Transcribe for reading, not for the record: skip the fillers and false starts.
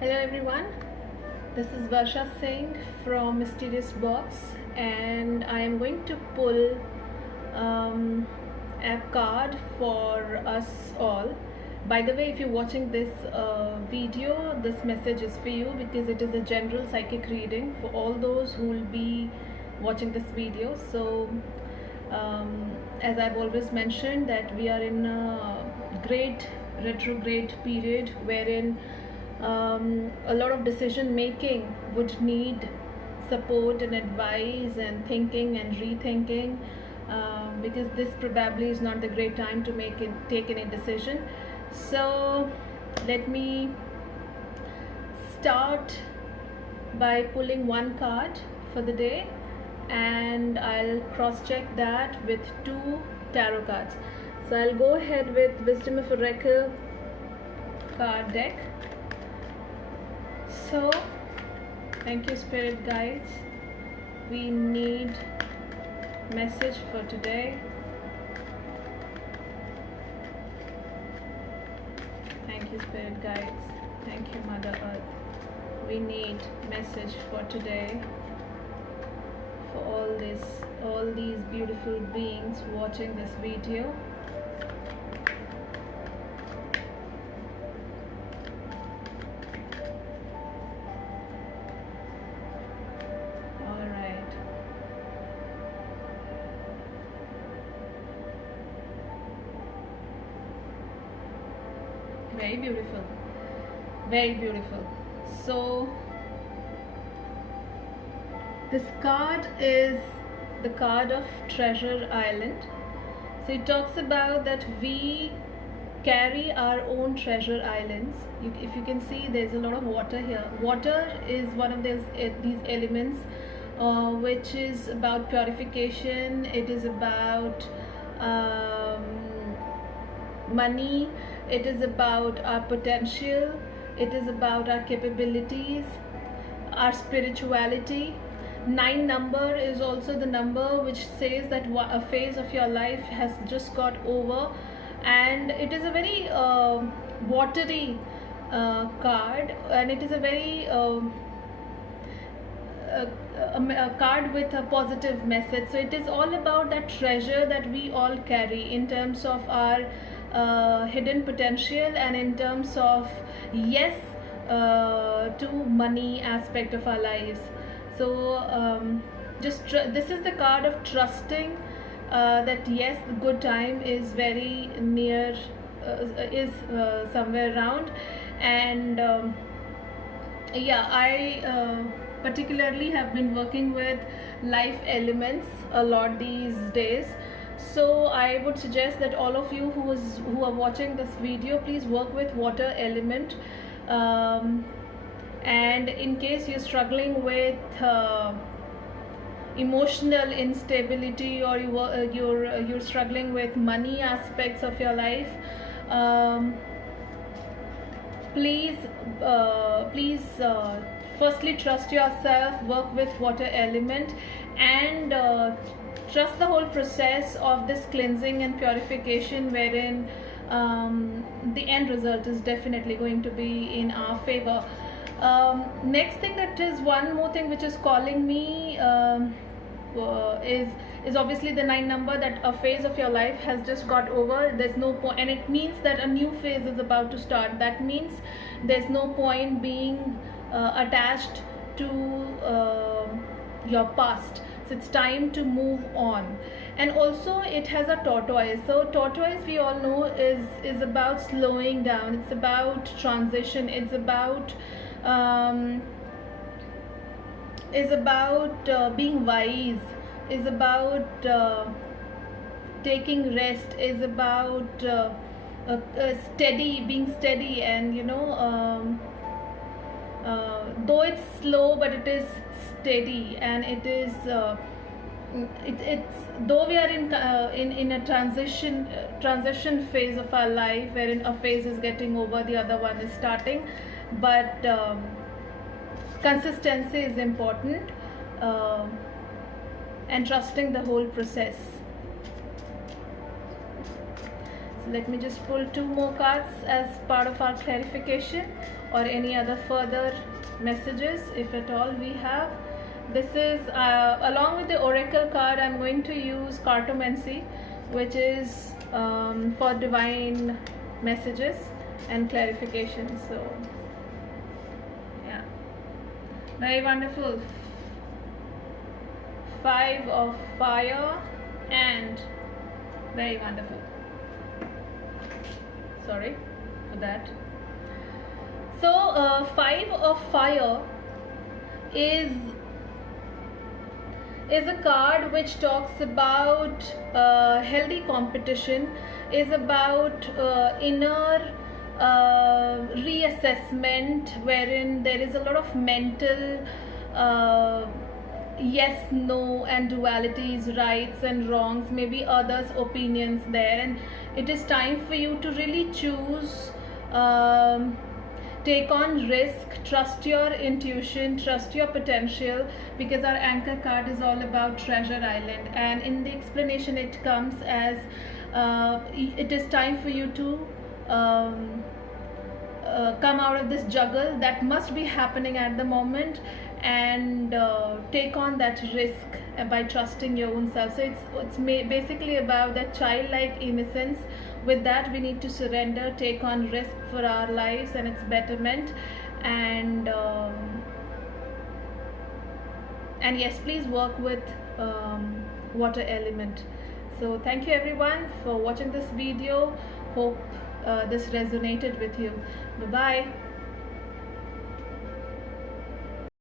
Hello everyone, this is Varsha Singh from Mysterious Box, and I am going to pull a card for us all. By the way, if you're watching this video, this message is for you because it is a general psychic reading for all those who will be watching this video. So as I've always mentioned, that we are in a great retrograde period wherein a lot of decision making would need support and advice and thinking and rethinking, because this probably is not the great time to take any decision. So let me start by pulling one card for the day, and I'll cross check that with two tarot cards. So I'll go ahead with Wisdom of Oracle card deck. So thank you, spirit guides. We need message for today. Thank you, spirit guides. Thank you, Mother Earth. We need message for today for all these beautiful beings watching this video. Very beautiful, very beautiful. So this card is the card of Treasure Island. So it talks about that we carry our own treasure islands. If you can see, there's a lot of water here. Water is one of these elements which is about purification. It is about money. It is about our potential. It is about our capabilities, our spirituality. 9 number is also the number which says that a phase of your life has just got over, and it is a very watery card, and it is a very a card with a positive message. So it is all about that treasure that we all carry in terms of our hidden potential, and in terms of yes to money aspect of our lives. So this is the card of trusting that yes, the good time is very near, is somewhere around. And yeah, I particularly have been working with life elements a lot these days. So I would suggest that all of you who are watching this video, please work with water element. And in case you're struggling with emotional instability, or you're struggling with money aspects of your life, please firstly trust yourself, work with water element, and trust the whole process of this cleansing and purification, wherein the end result is definitely going to be in our favor. Next thing, that is one more thing which is calling me, is obviously the 9 number, that a phase of your life has just got over. There's no point, and it means that a new phase is about to start. That means there's no point being attached to your past. So it's time to move on. And also it has a tortoise. So tortoise, we all know, is about slowing down. It's about transition. It's about being wise, is about taking rest, is about being steady, and though it's slow, but it is steady, and it is it's though we are in a transition phase of our life, wherein a phase is getting over, the other one is starting, but consistency is important, and trusting the whole process. let me just pull 2 more cards as part of our clarification, or any other further messages if at all we have. This is along with the oracle card, I'm going to use cartomancy, which is for divine messages and clarification. So yeah, very wonderful. 5 of fire, and very wonderful. Sorry for that. So 5 of fire is a card which talks about healthy competition, is about inner reassessment, wherein there is a lot of mental yes, no, and dualities, rights and wrongs, maybe others' opinions there, and it is time for you to really choose. Take on risk, trust your intuition, trust your potential, because our anchor card is all about treasure island, and in the explanation it comes as it is time for you to come out of this juggle that must be happening at the moment, and take on that risk by trusting your own self. So it's basically about that childlike innocence. With that, we need to surrender, take on risk for our lives and its betterment, and yes, please work with water element. So thank you everyone for watching this video. Hope this resonated with you. Bye bye.